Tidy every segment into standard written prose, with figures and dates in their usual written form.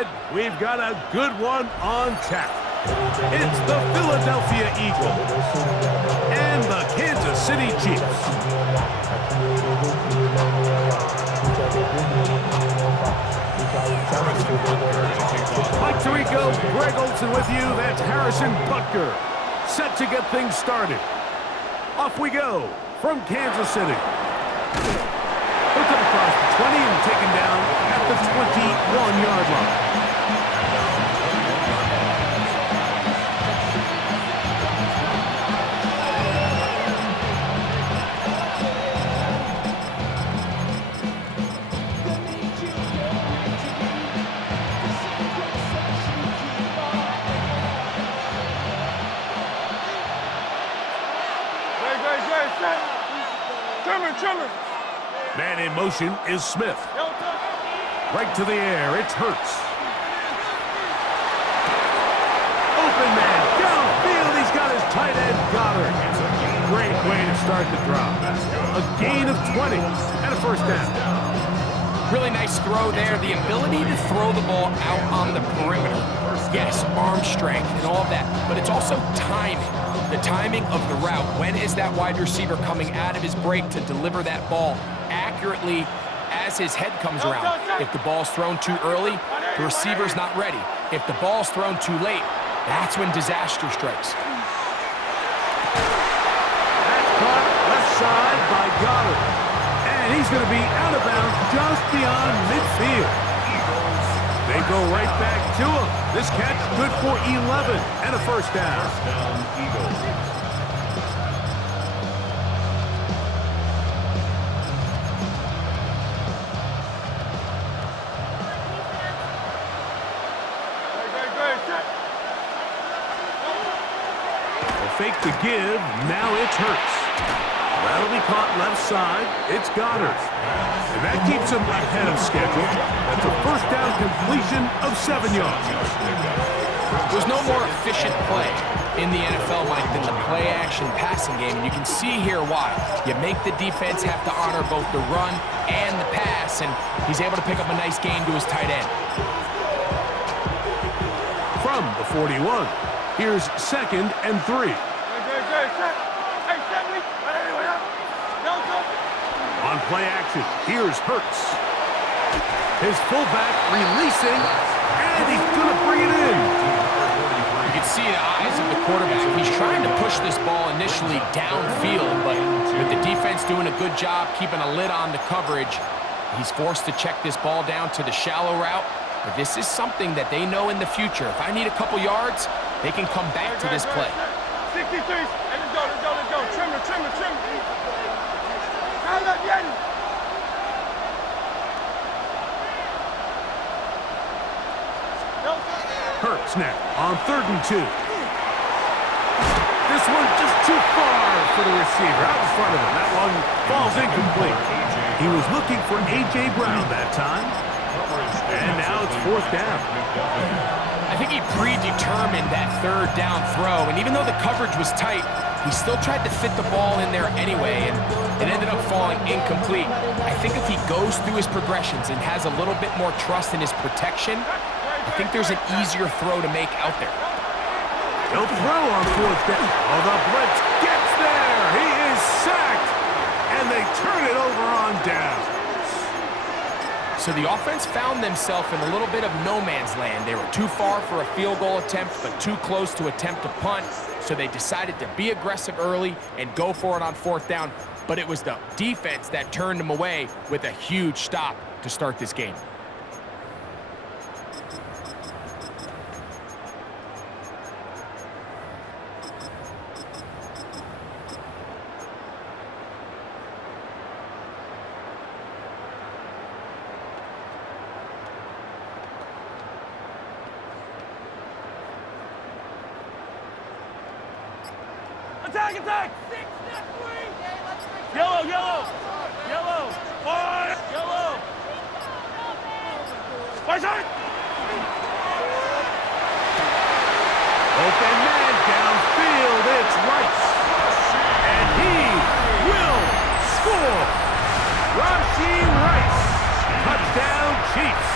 ahead. We've got a good one on tap. It's the Philadelphia Eagles and the Kansas City Chiefs. Mike Tirico, Greg Olsen with you. That's Harrison Butker. Set to get things started. Off we go from Kansas City. He'll come across the 20 and taken down at the 21-yard line. Man in motion is Smith. Right to the air, it's Hurts. Open man, downfield, he's got his tight end, Goddard. Great way to start the drop. A gain of 20 and a first down. Really nice throw there. The ability to throw the ball out on the perimeter. Yes, arm strength and all of that, but it's also timing. The timing of the route. When is that wide receiver coming out of his break to deliver that ball accurately as his head comes around? If the ball's thrown too early, the receiver's not ready. If the ball's thrown too late, that's when disaster strikes. That's caught left side by Goddard. And he's going to be out of bounds just beyond midfield. They go right back to him. This catch good for 11 and a first down. Eagles. Fake to give, now it's Hurts. That'll be caught left side, it's Goddard. And that keeps him ahead of schedule. That's a first down completion of 7 yards. There's no more efficient play in the NFL, Mike, than the play-action passing game, and you can see here why. You make the defense have to honor both the run and the pass, and he's able to pick up a nice gain to his tight end. From the 41, here's 2nd and 3. On play action, here's Hurts. His fullback releasing, and he's going to bring it in. You can see the eyes of the quarterback. He's trying to push this ball initially downfield, but with the defense doing a good job keeping a lid on the coverage, he's forced to check this ball down to the shallow route. But this is something that they know in the future. If I need a couple yards, they can come back to this play. 63, let's go. Trim. Hurts now on 3rd and 2. This one just too far for the receiver out in front of him. That one falls incomplete. He was looking for A.J. Brown that time. And now it's 4th down. I think he predetermined that 3rd down throw, and even though the coverage was tight, he still tried to fit the ball in there anyway, and it ended up falling incomplete. I think if he goes through his progressions and has a little bit more trust in his protection, I think there's an easier throw to make out there. He'll throw on 4th down. Oh, the blitz gets there. He is sacked, and they turn it over on down. So the offense found themselves in a little bit of no man's land. They were too far for a field goal attempt, but too close to attempt a punt. So they decided to be aggressive early and go for it on 4th down. But it was the defense that turned them away with a huge stop to start this game. Attack! Yellow! Fire! Yellow! Right side! Open man downfield, it's Rice. And he will score. Rashee Rice. Touchdown, Chiefs.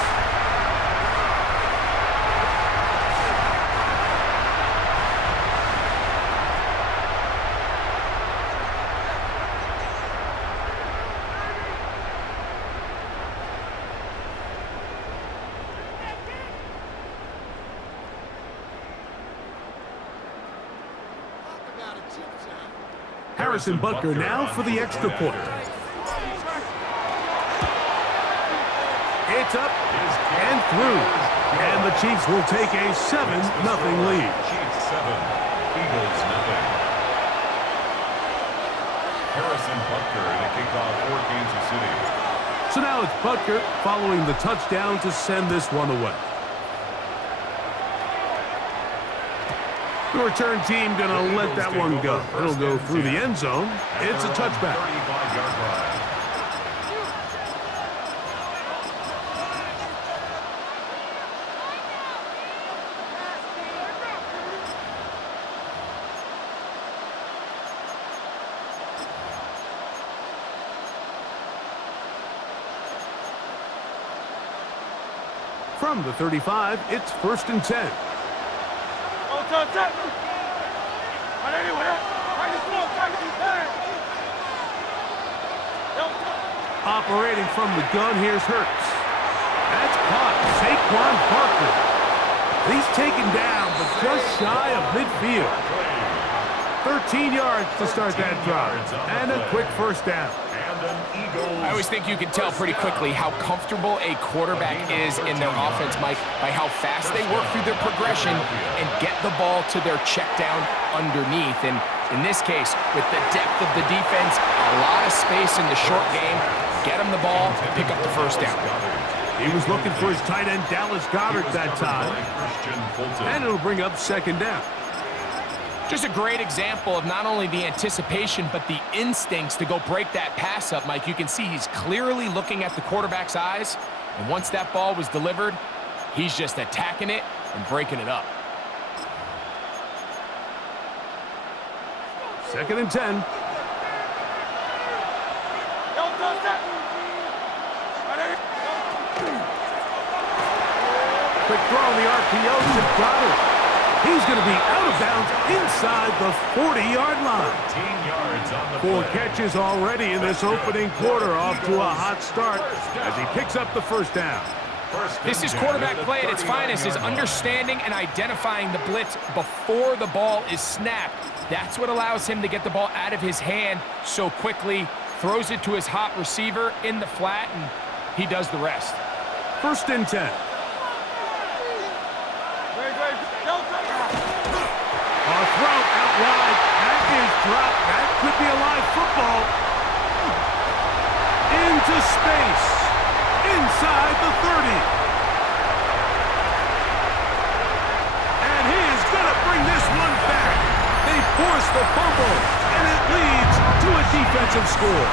Harrison Butker now for the extra point. It's up and through. And the Chiefs will take a 7-0 lead. Chiefs 7, Eagles 0. Harrison Butker in a kickoff for Kansas City. So now it's Butker following the touchdown to send this one away. The return team going to let that one go. It'll go through the end zone. It's a touchback. 35-yard line. From the 35, it's 1st and 10. Operating from the gun, here's Hurts. That's caught. Saquon Barkley. He's taken down, but just shy of midfield. 13 yards to start that drive. And a quick first down. I always think you can tell pretty quickly how comfortable a quarterback is in their offense, Mike, by how fast they work through their progression and get the ball to their check down underneath. And in this case, with the depth of the defense, a lot of space in the short game, get him the ball, pick up the first down. He was looking for his tight end, Dallas Goedert, that time. And it'll bring up 2nd down. Just a great example of not only the anticipation, but the instincts to go break that pass up, Mike. You can see he's clearly looking at the quarterback's eyes, and once that ball was delivered, he's just attacking it and breaking it up. 2nd and 10. Quick throw on the RPO to Goedert. He's going to be out of bounds inside the 40-yard line. 13 yards on the 4 play. catches already in this opening quarter, off to a hot start as he picks up the first down. This is quarterback play at its finest, is understanding and identifying the blitz before the ball is snapped. That's what allows him to get the ball out of his hand so quickly, throws it to his hot receiver in the flat, and he does the rest. 1st and 10. A throw out wide. That is dropped. That could be a live football. Into space. Inside the 30. And he is going to bring this one back. They force the fumble, and it leads to a defensive score.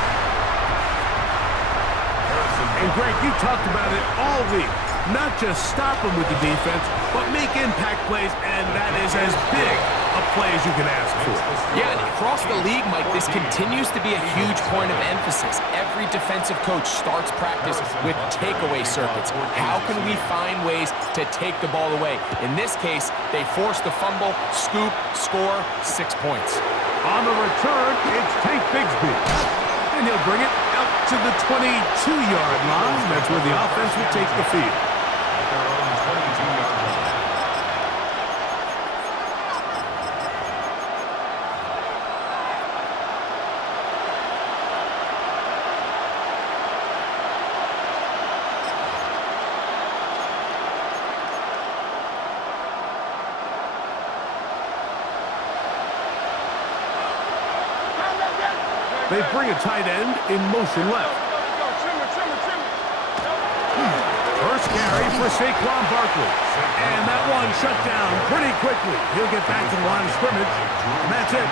And Greg, you talked about it all week. Not just stop them with the defense, but make impact plays, and that is as big a play as you can ask for. Yeah, and across the league, Mike, this continues to be a huge point of emphasis. Every defensive coach starts practice with takeaway circuits. How can we find ways to take the ball away? In this case, they force the fumble, scoop, score, 6 points. On the return, it's Tank Bigsby. And he'll bring it out to the 22-yard line. That's where the offense will take the field. At their own 22-yard line. They bring a tight end in motion left. First carry for Saquon Barkley. And that one shut down pretty quickly. He'll get back to the line of scrimmage. And that's it.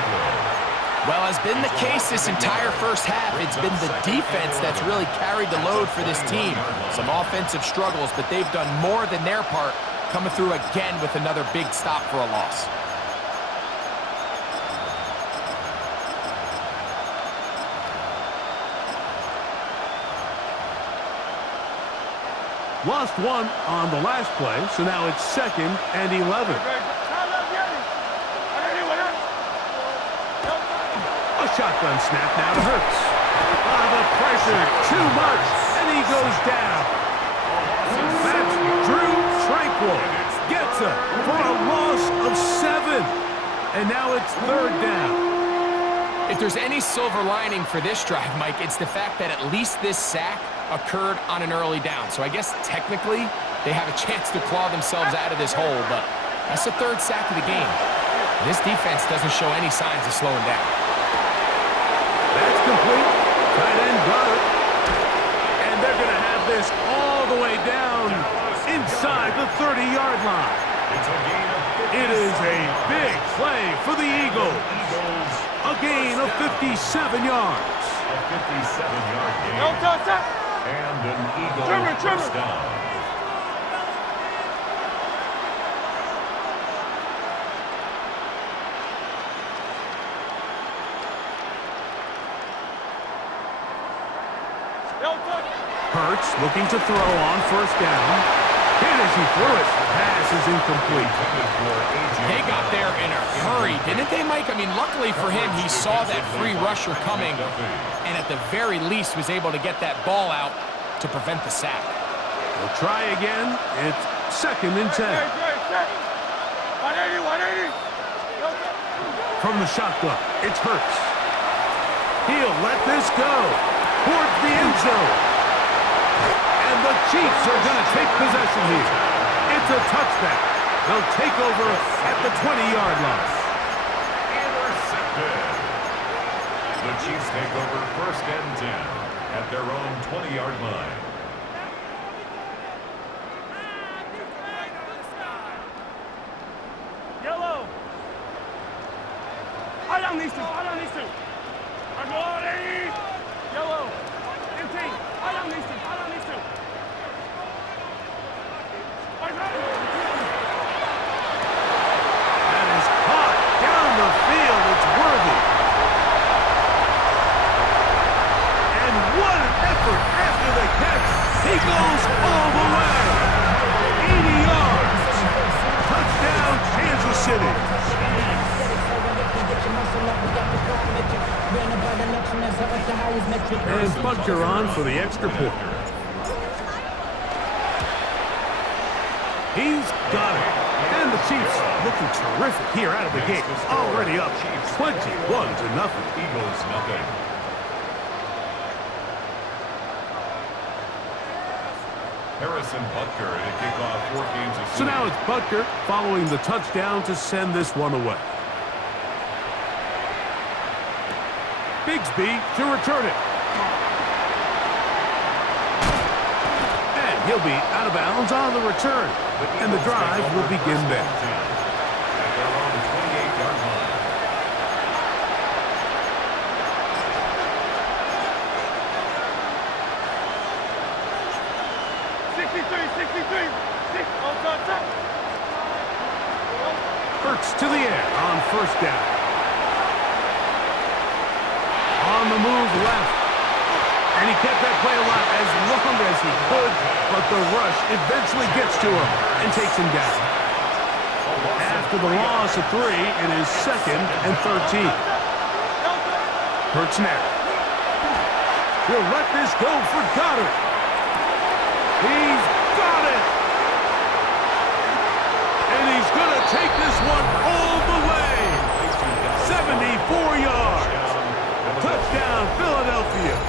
Well, as been the case this entire first half, it's been the defense that's really carried the load for this team. Some offensive struggles, but they've done more than their part, coming through again with another big stop for a loss. Lost one on the last play, so now it's 2nd and 11. A shotgun snap now to Hurts. The pressure, too much, and he goes down. That's Drew Tranquill. Gets him for a loss of 7. And now it's 3rd down. If there's any silver lining for this drive, Mike, it's the fact that at least this sack occurred on an early down. So I guess technically they have a chance to claw themselves out of this hole, but that's the third sack of the game. This defense doesn't show any signs of slowing down. That's complete. Tight end got it. And they're going to have this all the way down inside the 30-yard line. It is a big play for the Eagles. A gain of 57 yards. A 57-yard gain. No touchdown. And an Eagle first down. Hurts looking to throw on first down. And as he threw it, the pass is incomplete. They got there in a hurry, didn't they, Mike? I mean, luckily for him, he saw that free rusher coming and at the very least was able to get that ball out to prevent the sack. We'll try again. It's 2nd and 10. 180. From the shotgun, it's Hurts. He'll let this go towards the end zone. And the Chiefs are going to take possession here. It's a touchback. They'll take over at the 20-yard line. Intercepted. The Chiefs take over 1st and 10 at their own 20-yard line. Yellow. I don't need to. Yellow. Empty. I don't need to. That is caught down the field. It's worthy. And what an effort after the catch. He goes all the way. 80 yards. Touchdown, Kansas City. And Butker on for the extra point. He's got it. And the Chiefs looking terrific here out of the gate. Already up 21-0. Eagles nothing. Harrison Butker in a kickoff for Kansas City. So now it's Butker following the touchdown to send this one away. Bigsby to return it. And he'll be out of bounds on the return. And the drive will begin there. At their own 28-yard line. Hurts to the air on first down. On the move left. And he kept that play alive as long as he could, but the rush eventually gets to him and takes him down. After the loss of 3, it is 2nd and 13. Hurts now. He'll let this go for Goddard. He's got it. And he's going to take this one all the way. 74 yards. Touchdown, Philadelphia.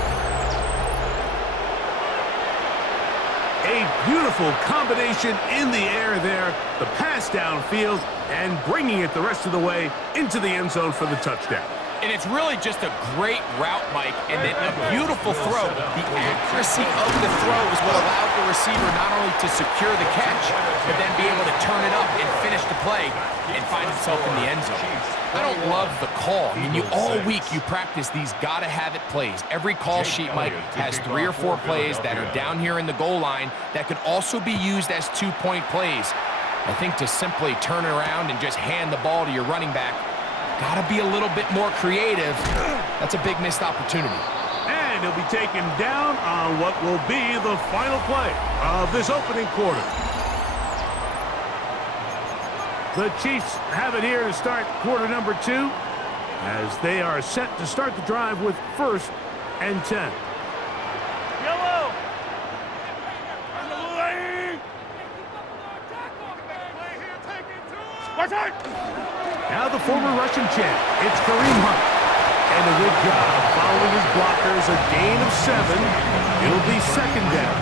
A beautiful combination in the air there. The pass downfield and bringing it the rest of the way into the end zone for the touchdown. And it's really just a great route, Mike, and then a beautiful throw. The accuracy of the throw is what allowed the receiver not only to secure the catch, but then be able to turn it up and finish the play and find himself in the end zone. I don't love the call. I mean, all week you practice these gotta-have-it plays. Every call sheet, Mike, has 3 or 4 plays that are down here in the goal line that could also be used as 2-point plays. I think to simply turn around and just hand the ball to your running back, gotta be a little bit more creative. That's a big missed opportunity. And he'll be taken down on what will be the final play of this opening quarter. The Chiefs have it here to start quarter number 2 as they are set to start the drive with 1st and 10. Yellow. Now the former Russian champ, it's Kareem Hunt. And a good job following his blockers. A gain of 7. It'll be second down.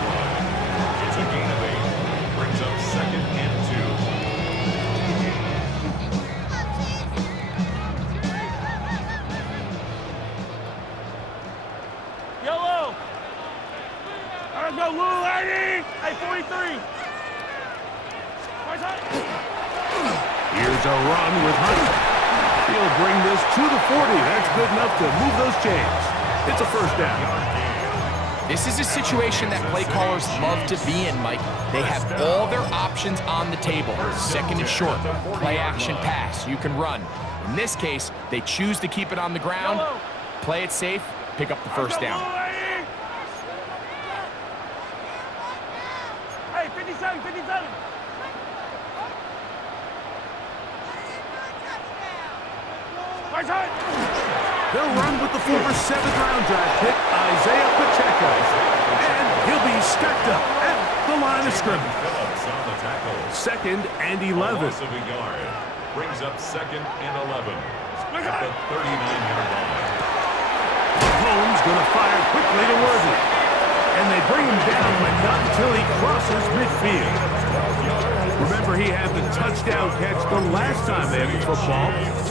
It's a gain of 8. Brings up second and 2. Yellow. Let's go, Lou, lady. Hey, 43. Here's a run with Hunt. He'll bring this to the 40. That's good enough to move those chains. It's a first down. This is a situation that play callers love to be in, Mike. They have all their options on the table. Second and short, play action pass, you can run. In this case, they choose to keep it on the ground, play it safe, pick up the first down. Hey, 57, 57. They'll run with the former 7th-round draft pick, Isaiah Pacheco. And he'll be stacked up at the line of scrimmage. Phillips on the tackle. Second and A 11. loss of a yard. Brings up second and 11. At the 39-yard line. Holmes going to fire quickly to Worthy. And they bring him down, but not until he crosses midfield. Remember, he had the touchdown catch the last time they had the football.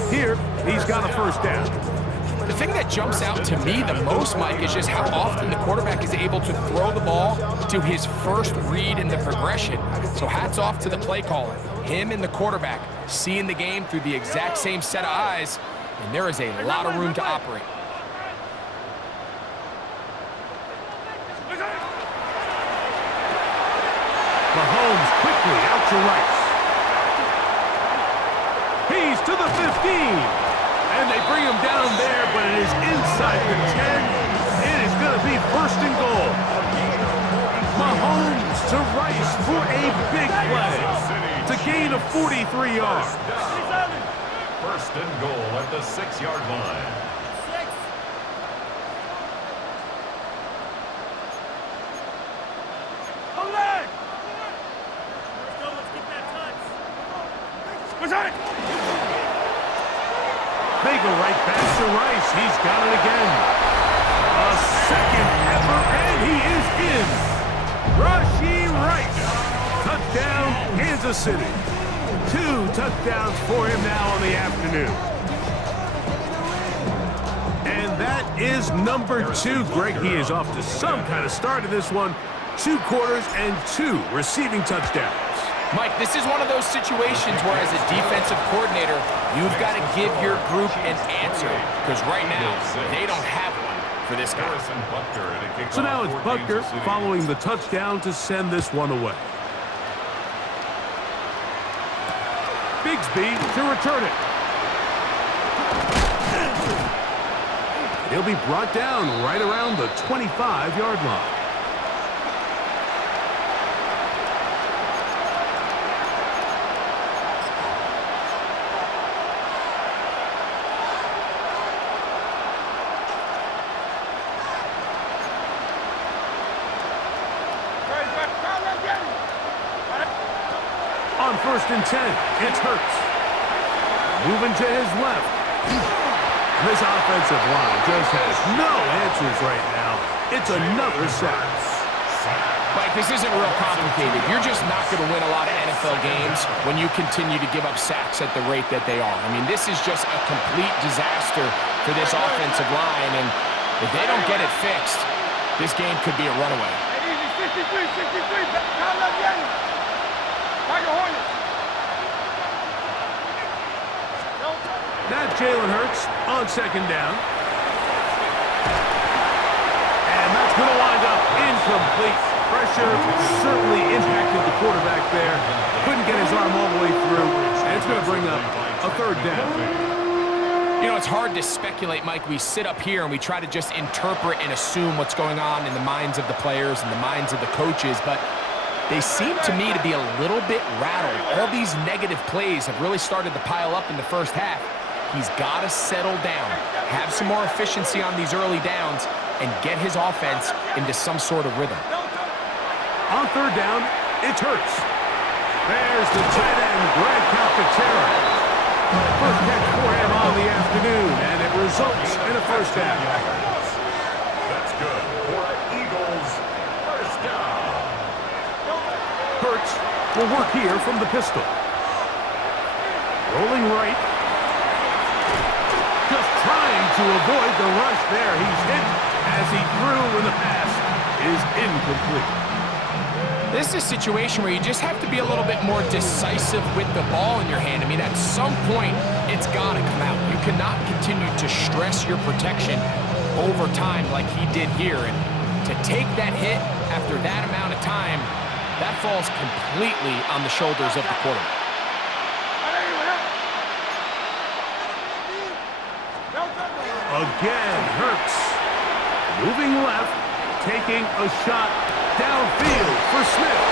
Here, he's got a first down. The thing that jumps out to me the most, Mike, is just how often the quarterback is able to throw the ball to his first read in the progression. So hats off to the play caller. Him and the quarterback seeing the game through the exact same set of eyes, and there is a lot of room to operate. Mahomes quickly out to Rice. He's to the 15. And they bring him down there, but it is inside the 10. It is going to be first and goal. Mahomes to Rice for a big play. It's a gain of 43 yards. First and goal at the 6-yard line. They go right back to Rice. He's got it again. A second effort, and he is in. Rashee Rice. Touchdown, Kansas City. 2 touchdowns for him now on the afternoon. And that is number 2. Greg, he is off to some kind of start in this one. 2 quarters and 2 receiving touchdowns. Mike, this is one of those situations where as a defensive coordinator, you've got to give your group an answer. Because right now, they don't have one for this guy. So now it's Butker following the touchdown to send this one away. Bigsby to return it. He'll be brought down right around the 25-yard line. On first and 10, it's Hurts. Moving to his left. This offensive line just has no answers right now. It's another sack. Mike, this isn't real complicated. You're just not going to win a lot of NFL games when you continue to give up sacks at the rate that they are. I mean, this is just a complete disaster for this offensive line, and if they don't get it fixed, this game could be a runaway. 63. Now Jalen Hurts on second down. And that's going to wind up incomplete. Pressure certainly impacted the quarterback there. Couldn't get his arm all the way through. And it's going to bring up a third down. You know, it's hard to speculate, Mike. We sit up here and we try to just interpret and assume what's going on in the minds of the players and the minds of the coaches, but they seem to me to be a little bit rattled. All these negative plays have really started to pile up in the first half. He's got to settle down, have some more efficiency on these early downs, and get his offense into some sort of rhythm. On third down, it's Hurts. There's the tight end, Greg Calcaterra. First catch for him on the afternoon, and it results in a first down. That's good for an Eagles first down. Hurts will work here from the pistol. Rolling right. Just trying to avoid the rush there. He's hit as he threw, and the pass is incomplete. This is a situation where you just have to be a little bit more decisive with the ball in your hand. I mean, at some point, it's got to come out. You cannot continue to stress your protection over time like he did here. And to take that hit after that amount of time, that falls completely on the shoulders of the quarterback. Again, Hurts moving left, taking a shot downfield for Smith.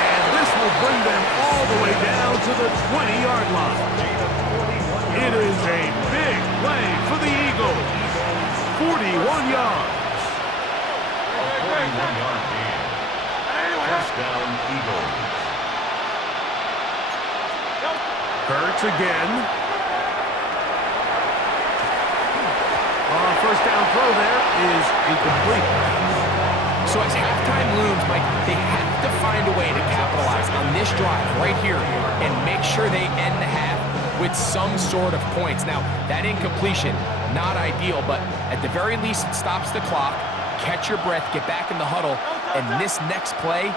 And this will bring them all the way down to the 20-yard line. It is a big play for the Eagles. 41 yards. A 41-yard gain. First down, Eagles. Hurts again. First down throw there is incomplete. So as halftime looms, Mike, they have to find a way to capitalize on this drive right here and make sure they end the half with some sort of points. Now, that incompletion, not ideal, but at the very least, it stops the clock. Catch your breath, get back in the huddle, and this next play,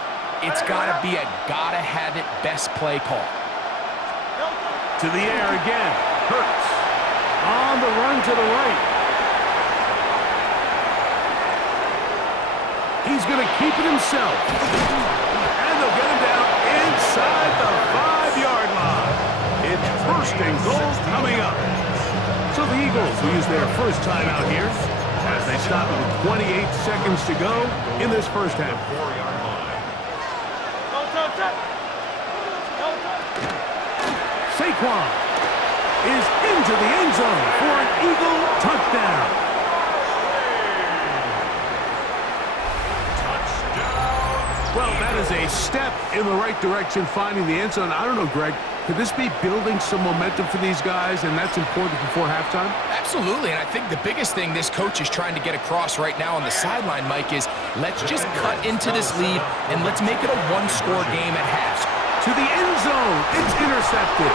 it's got to be a gotta-have-it best play call. To the air again. Hurts on the run to the right. He's going to keep it himself. And they'll get him down inside the 5-yard line. It's first and goal coming up. So the Eagles will use their first timeout here as they stop it with 28 seconds to go in this first half. 4-yard line. Saquon is into the end zone for an Eagle touchdown. Well, that is a step in the right direction, finding the end zone. I don't know, Greg, could this be building some momentum for these guys, and that's important before halftime? Absolutely, and I think the biggest thing this coach is trying to get across right now on the sideline, Mike, is let's just cut into this lead, and let's make it a one-score game at half. To the end zone, it's intercepted.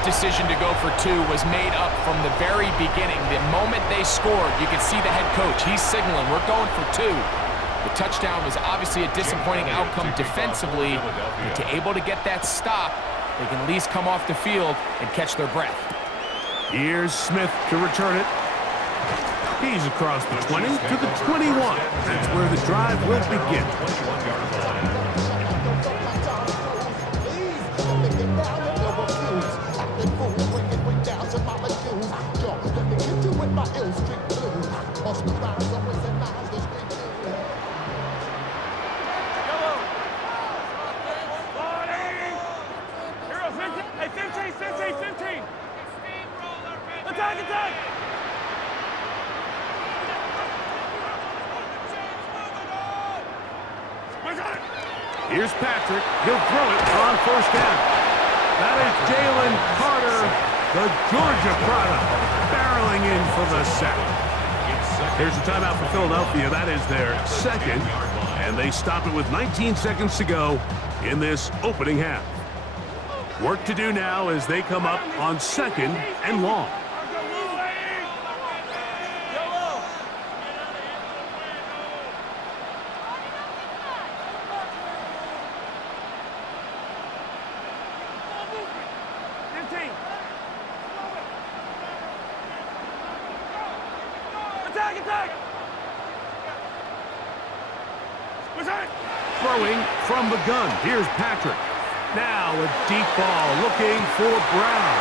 Decision to go for 2 was made up from the very beginning. The moment they scored, you could see the head coach. He's signaling, we're going for 2. The touchdown was obviously a disappointing outcome defensively, but to able to get that stop, they can at least come off the field and catch their breath. Here's Smith to return it. He's across the 20 to the 21. That's where the drive will begin. 21-yard line. Attack! Here's Patrick. He'll throw it on first down. That is Jalen Carter, the Georgia product, barreling in for the sack. Here's a timeout for Philadelphia. That is their second, and they stop it with 19 seconds to go in this opening half. Work to do now as they come up on second and long. Attack! Throwing from the gun. Here's Patrick. Now a deep ball looking for Brown.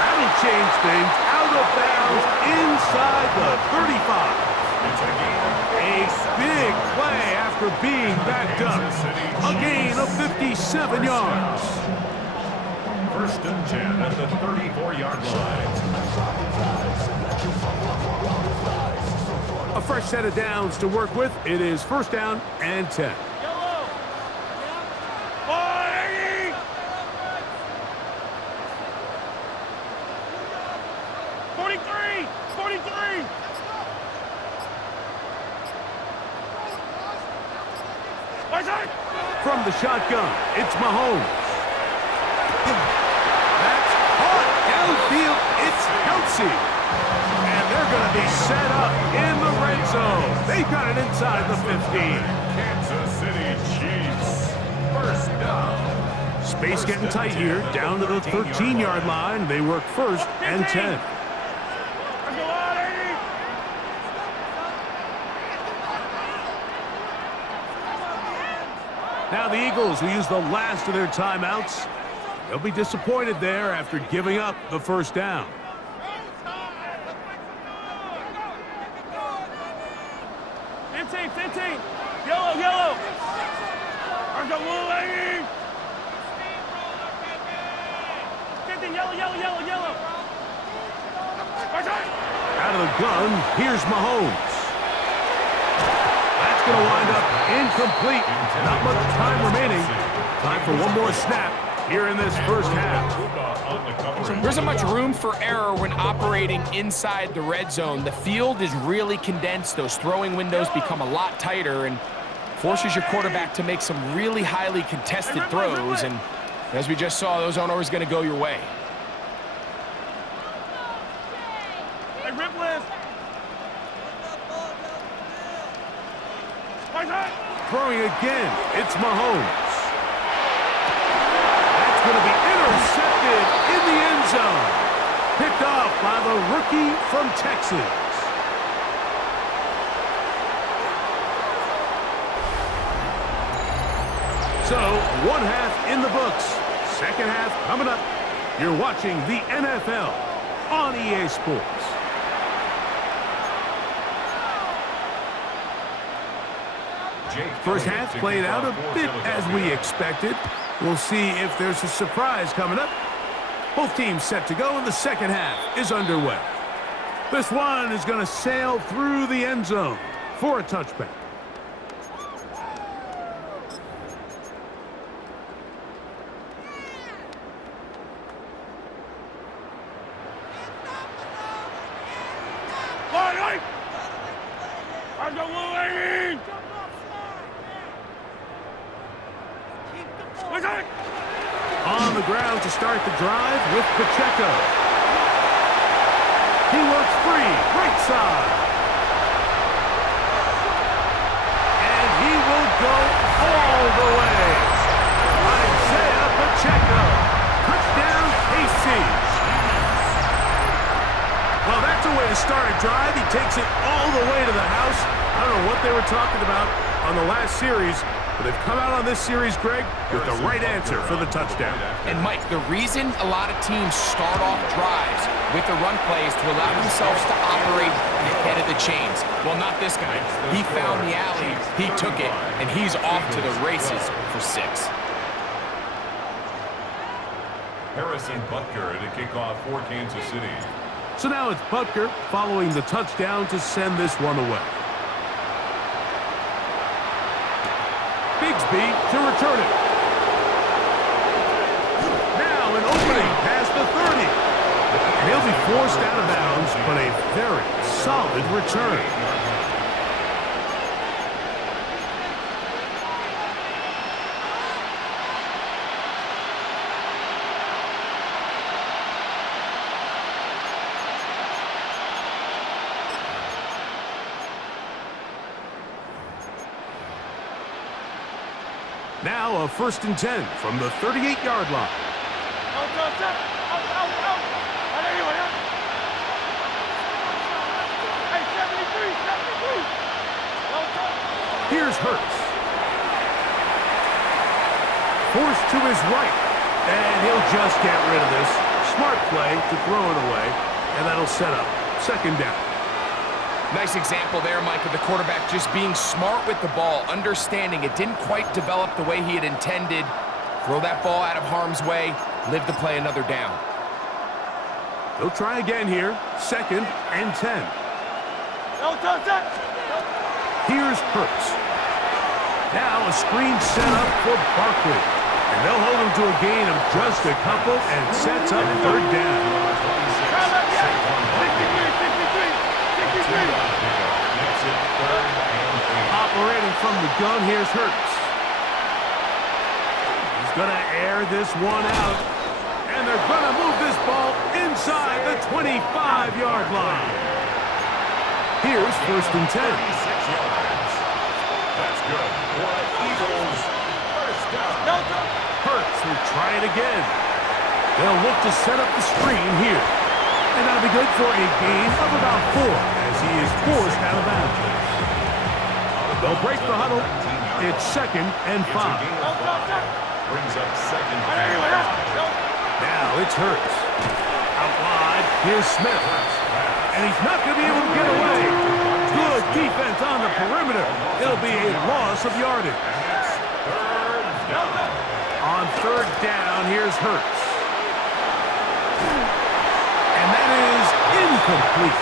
That'll change things. Out of bounds inside the 35. A big play after being backed up. A gain of 57 yards. First and 10 at the 34-yard line. A fresh set of downs to work with. It is first down and 10. From the shotgun, it's Mahomes. That's caught downfield. It's Kelsey. And they're going to be set up in the red zone. They got it inside the 15. Kansas City Chiefs. First down. Space getting tight here. Down to the 13-yard line. They work first and 10. Now the Eagles will use the last of their timeouts. They'll be disappointed there after giving up the first down. Yellow. Yellow. Out of the gun, here's Mahomes. That's going to wind up incomplete. Not much time remaining. Time for one more snap here in this first half. There isn't much room for error when operating inside the red zone. The field is really condensed. Those throwing windows become a lot tighter and forces your quarterback to make some really highly contested throws. And as we just saw, those aren't always going to go your way. Throwing again, it's Mahomes. That's going to be intercepted in the end zone. Picked off by the rookie from Texas. So, one half in the books. Second half coming up. You're watching the NFL on EA Sports. First half played out a bit as we expected. We'll see if there's a surprise coming up. Both teams set to go, and the second half is underway. This one is going to sail through the end zone for a touchback. On the ground to start the drive with Pacheco. He works free, right side. And he will go all the way. Isaiah Pacheco. Touchdown, KC. Well, that's a way to start a drive. He takes it all the way to the house. I don't know what they were talking about on the last series, but they've come out on this series, Greg, with the right answer for the touchdown. And, Mike, the reason a lot of teams start off drives with the run plays to allow themselves to operate ahead of the chains. Well, not this guy. He found the alley, he took it, and he's off to the races for 6. Harrison Butker to kick off for Kansas City. So now it's Butker following the touchdown to send this one away. Bigsby to return it. Now an opening past the 30. And he'll be forced out of bounds, but a very solid return. Now a 1st and 10 from the 38-yard line. Here's Hurts. Forced to his right. And he'll just get rid of this. Smart play to throw it away. And that'll set up 2nd down. Nice example there, Mike, of the quarterback just being smart with the ball, understanding it didn't quite develop the way he had intended. Throw that ball out of harm's way, live to play another down. He'll try again here, 2nd and 10. Here's Hurts. Now a screen set up for Barkley. And they'll hold him to a gain of just a couple and sets up 3rd down. Operating from the gun, here's Hurts. He's going to air this one out. And they're going to move this ball inside the 25-yard line. Here's 1st and 10. 36 yards. That's good. For the Eagles, first down. Hurts will try it again. They'll look to set up the screen here. And that'll be good for a gain of about 4 as he is forced out of bounds. They'll break the huddle. It's 2nd and 5. Brings up 2nd and 5. Now it's Hurts. Out wide, here's Smith. And he's not going to be able to get away. Good defense on the perimeter. It'll be a loss of yardage. On 3rd down, here's Hurts. And that is incomplete.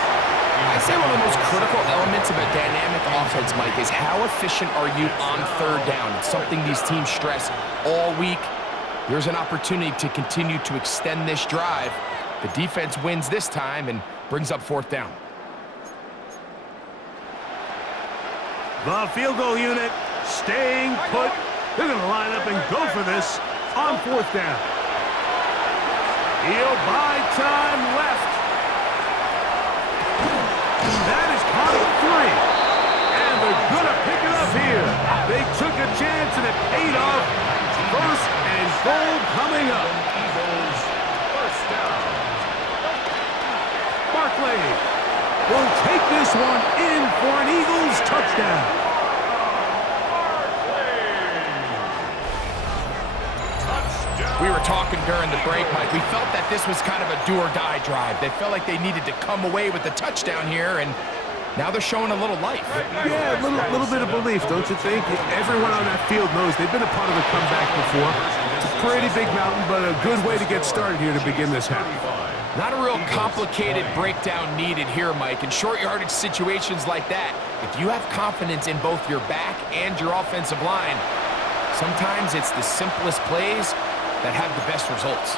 I say one of the most critical elements of a dynamic offense, Mike, is how efficient are you on 3rd down? It's something these teams stress all week. Here's an opportunity to continue to extend this drive. The defense wins this time and brings up 4th down. The field goal unit staying put. They're going to line up and go for this on 4th down. He'll buy time left. That is caught at 3. And they're going to pick it up here. They took a chance and it paid off. 1st and goal coming up. Eagles, first down. Barkley will take this one in for an Eagles touchdown. We were talking during the break, Mike. We felt that this was kind of a do-or-die drive. They felt like they needed to come away with the touchdown here, and now they're showing a little life. Yeah, a little bit of belief, don't you think? Everyone on that field knows they've been a part of the comeback before. It's a pretty big mountain, but a good way to get started here to begin this half. Not a real complicated breakdown needed here, Mike. In short yardage situations like that, if you have confidence in both your back and your offensive line, sometimes it's the simplest plays that have the best results.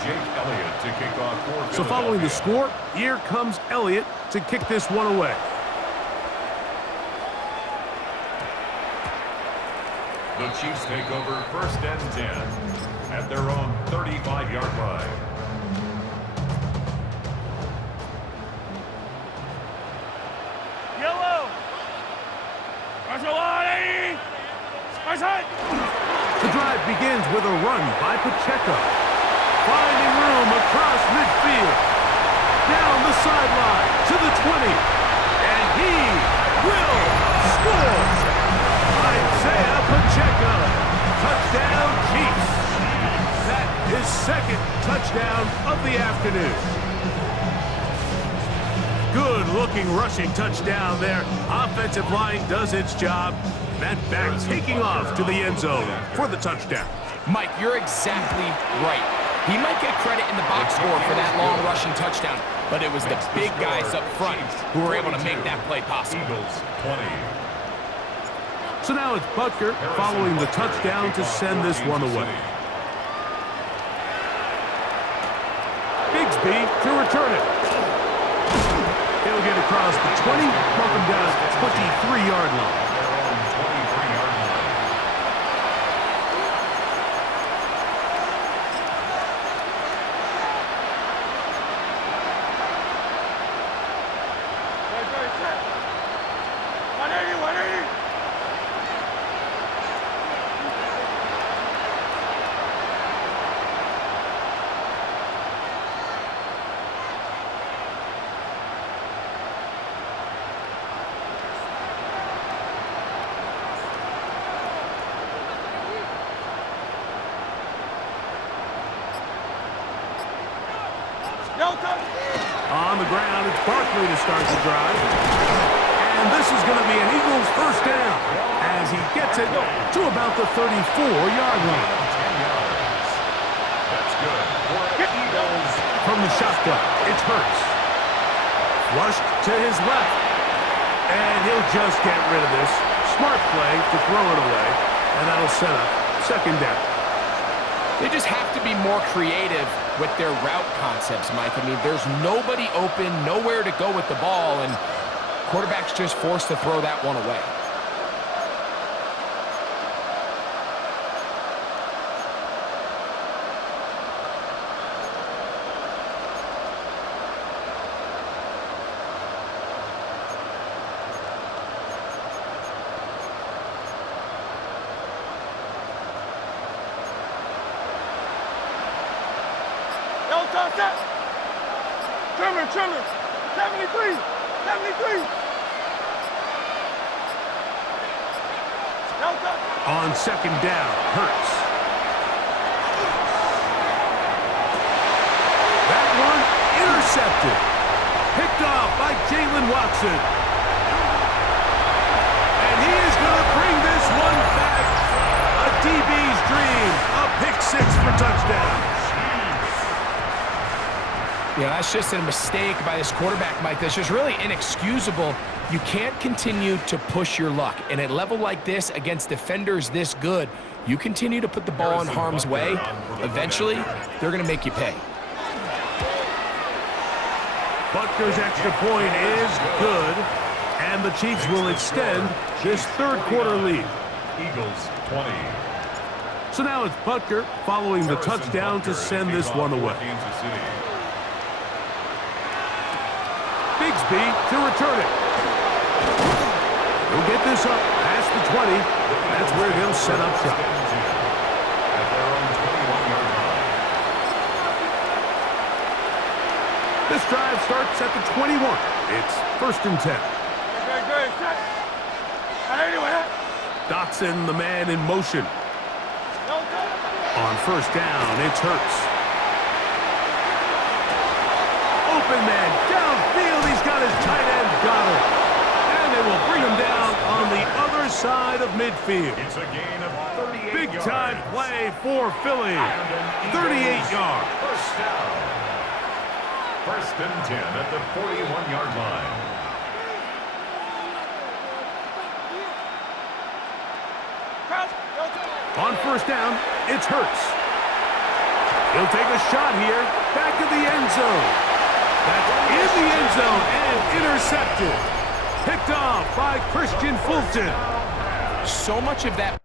Jake Elliott to kick off for So following the score, here comes Elliott to kick this one away. The Chiefs take over 1st and 10 at their own 35-yard line. Yellow. The drive begins with a run by Pacheco. Finding room across midfield. Down the sideline to the 20. And he will score. Isaiah Pacheco. Touchdown Chiefs. That is 2nd touchdown of the afternoon. Good-looking rushing touchdown there. Offensive line does its job. That back taking off to the end zone for the touchdown. Mike, you're exactly right. He might get credit in the box score for that long rushing touchdown, but it was the big guys up front who were able to make that play possible. Eagles 20. So now it's Butker following the touchdown to send this one away. Bigsby to return it. He'll get across the 20, knock him down at the 23-yard line. On the ground, it's Barkley to start the drive. And this is going to be an Eagles first down as he gets it to about the 34-yard line. 10 yards. That's good. For the Eagles. From the shotgun, it's Hurts. Flushed to his left. And he'll just get rid of this. Smart play to throw it away. And that'll set up 2nd down. They just have to be more creative with their route concepts, Mike. I mean, there's nobody open, nowhere to go with the ball, and quarterback's just forced to throw that one away. set. Trimmer. 73. 73. On second down, Hurts. That one intercepted. Picked off by Jalen Watson. And he is going to bring this one back. A DB's dream. A pick six for touchdown. Yeah, that's just a mistake by this quarterback, Mike. That's just really inexcusable. You can't continue to push your luck. And at a level like this, against defenders this good, you continue to put the ball in harm's way, eventually, they're going to make you pay. Butker's extra point is good, and the Chiefs will extend this third quarter lead. Eagles 20. So now it's Butker following the touchdown to send this one away. Bigsby to return it. He'll get this up past the 20. That's where they'll set up shop. At their own 21-yard line. This drive starts at the 21. It's 1st and 10. Good. Anyway. Dotson, the man in motion. On 1st down, it's Hurts. Open man downfield. He's got his tight end Goddard. And they will bring him down on the other side of midfield. It's a gain of 38 Big yards. time play for Philly. 38 yards. First down. 1st and 10 at the 41-yard line. On 1st down, it's Hurts. He'll take a shot here. Back of the end zone. That's in the end zone and intercepted. Picked off by Christian Fulton. So much of that